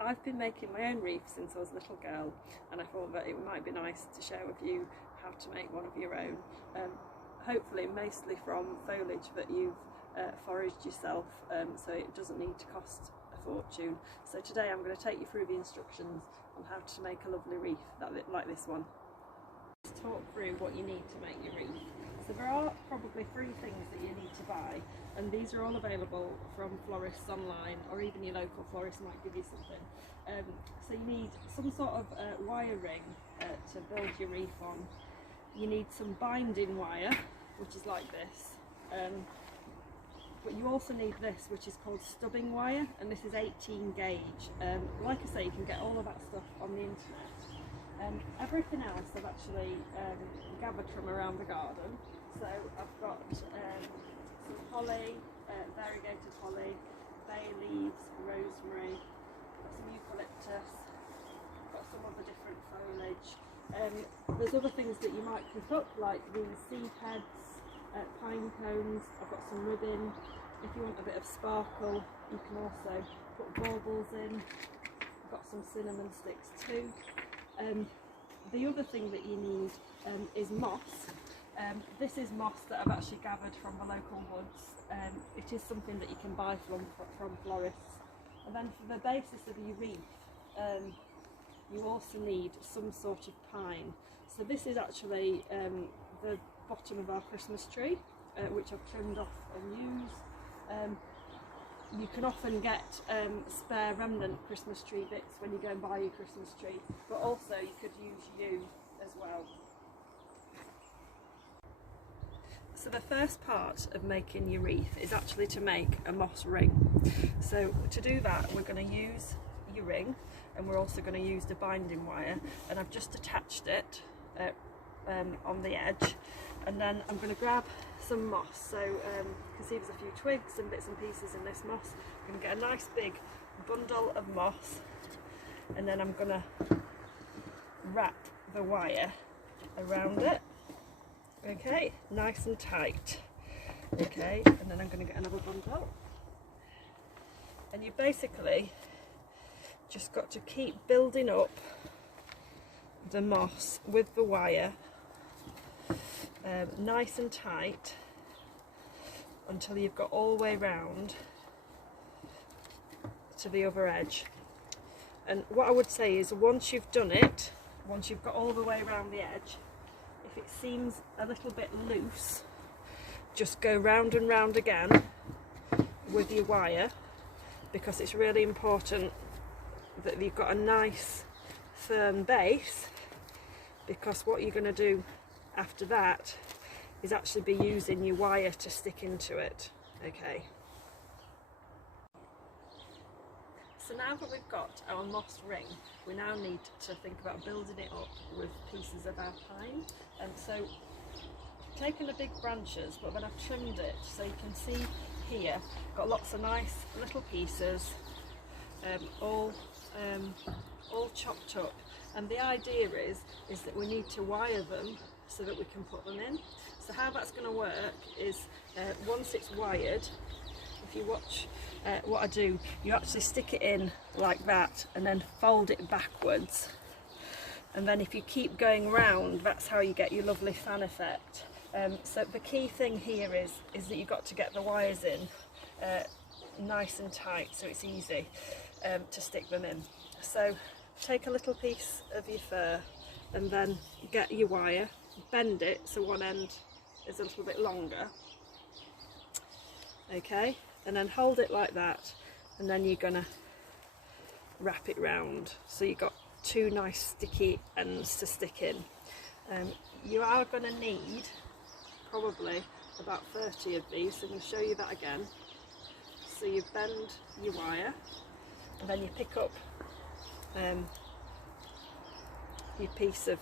I've been making my own wreath since I was a little girl, and I thought that it might be nice to share with you how to make one of your own, hopefully mostly from foliage that you've foraged yourself, so it doesn't need to cost a fortune. So today I'm going to take you through the instructions on how to make a lovely wreath like this one. Let's talk through what you need to make your wreath. So there are probably 3 things that you need to buy, and these are all available from florists online, or even your local florist might give you something. So you need some sort of wire ring to build your wreath on. You need some binding wire, which is like this, but you also need this, which is called stubbing wire, and this is 18 gauge. Like I say, you can get all of that stuff on the internet. Everything else I've actually gathered from around the garden. So I've got some holly, variegated holly, bay leaves, rosemary, got some eucalyptus, got some other different foliage. There's other things that you might pick up, like these seed heads, pine cones. I've got some ribbon. If you want a bit of sparkle, you can also put baubles in. I've got some cinnamon sticks too. The other thing that you need is moss. This is moss that I've actually gathered from the local woods. It is something that you can buy from florists. And then for the basis of your wreath, you also need some sort of pine. So this is actually the bottom of our Christmas tree, which I've trimmed off and used. You can often get spare remnant Christmas tree bits when you go and buy your Christmas tree, but also you could use yew as well. So the first part of making your wreath is actually to make a moss ring. So to do that, we're going to use your ring, and we're also going to use the binding wire, and I've just attached it on the edge, and then I'm going to grab some moss. So you can see there's a few twigs and bits and pieces in this moss. I'm going to get a nice big bundle of moss, and then I'm going to wrap the wire around it, okay, nice and tight, okay, and then I'm going to get another bundle, and you basically just got to keep building up the moss with the wire nice and tight until you've got all the way round to the other edge. And what I would say is, once you've done it, once you've got all the way around the edge, if it seems a little bit loose, just go round and round again with your wire, because it's really important that you've got a nice firm base, because what you're going to do after that is actually be using your wire to stick into it, okay. So now that we've got our moss ring, we now need to think about building it up with pieces of our pine. And so I've taken the big branches, but then I've trimmed it, so you can see here, got lots of nice little pieces, all chopped up. And the idea is that we need to wire them so that we can put them in. So how that's going to work is, once it's wired, if you watch what I do, you actually stick it in like that and then fold it backwards, and then if you keep going round, that's how you get your lovely fan effect. So the key thing here is that you've got to get the wires in nice and tight, so it's easy to stick them in. So take a little piece of your fur and then get your wire, bend it so one end is a little bit longer, okay, and then hold it like that, and then you're gonna wrap it round so you've got 2 nice sticky ends to stick in. You are going to need probably about 30 of these, so I'm going to show you that again. So you bend your wire, and then you pick up your piece of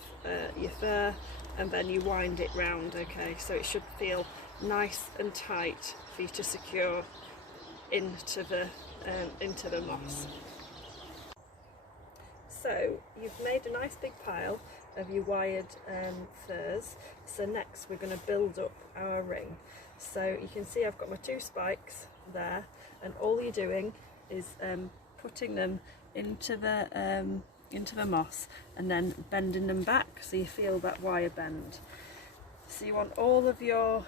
your fur, and then you wind it round, okay, so it should feel nice and tight for you to secure into the moss. So you've made a nice big pile of your wired furs, so next we're going to build up our ring. So you can see I've got my 2 spikes there, and all you're doing is putting them into the moss and then bending them back so you feel that wire bend. So you want all of your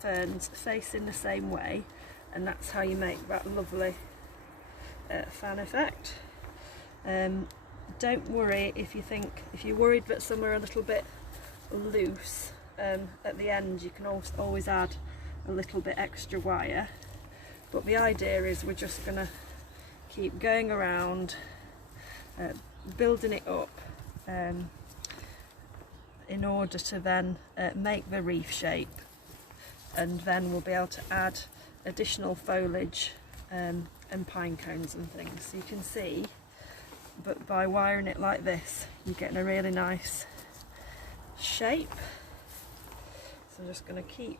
ferns facing the same way, and that's how you make that lovely fan effect. Don't worry if you're worried that some are a little bit loose. At the end you can always add a little bit extra wire, but the idea is we're just going to keep going around, building it up in order to then make the wreath shape, and then we'll be able to add additional foliage and pine cones and things. So you can see, but by wiring it like this you're getting a really nice shape. So I'm just going to keep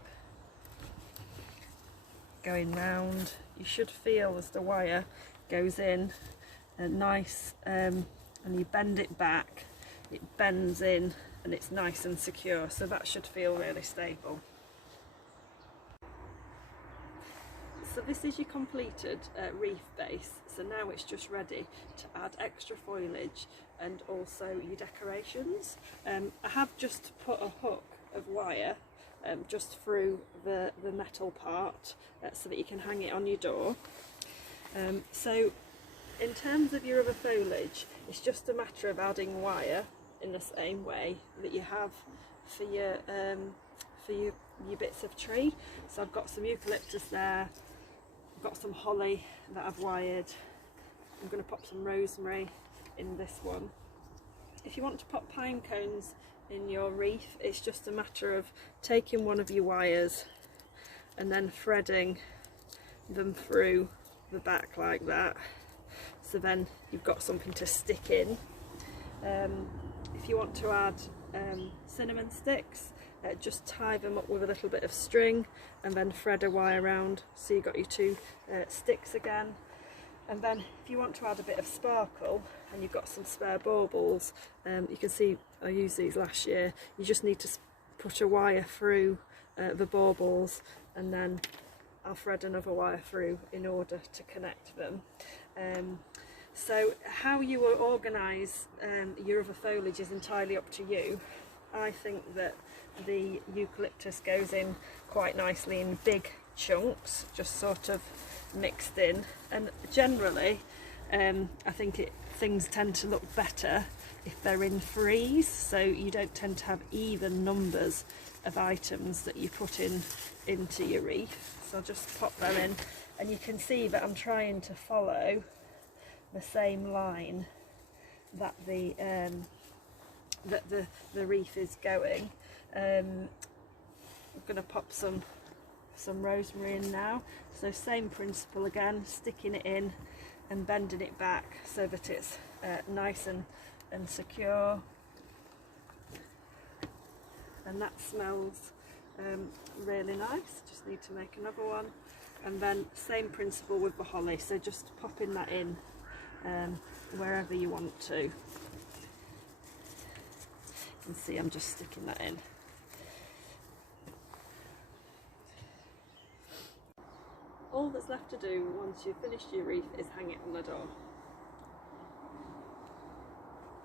going round. You should feel as the wire goes in nice, and you bend it back, it bends in and it's nice and secure, so that should feel really stable. So this is your completed wreath base, so now it's just ready to add extra foliage and also your decorations. I have just put a hook of wire just through the metal part so that you can hang it on your door. So in terms of your other foliage, it's just a matter of adding wire in the same way that you have for your bits of tree. So I've got some eucalyptus there, I've got some holly that I've wired, I'm going to pop some rosemary in this one. If you want to pop pine cones in your wreath, it's just a matter of taking one of your wires and then threading them through the back like that, so then you've got something to stick in. If you want to add cinnamon sticks, just tie them up with a little bit of string and then thread a wire around, so you've got your two sticks again. And then if you want to add a bit of sparkle and you've got some spare baubles, you can see I used these last year, you just need to put a wire through the baubles and then I'll thread another wire through in order to connect them. So how you will organise your other foliage is entirely up to you. I think that the eucalyptus goes in quite nicely in big chunks, just sort of mixed in, and generally I think things tend to look better if they're in threes, so you don't tend to have even numbers of items that you put into your wreath. So I'll just pop them in, and you can see that I'm trying to follow the same line that the wreath is going. I'm going to pop some rosemary in now, so same principle again, sticking it in and bending it back so that it's nice and secure, and that smells really nice. Just need to make another one, and then same principle with the holly, so just popping that in wherever you want to. You can see I'm just sticking that in. All that's left to do once you've finished your wreath is hang it on the door.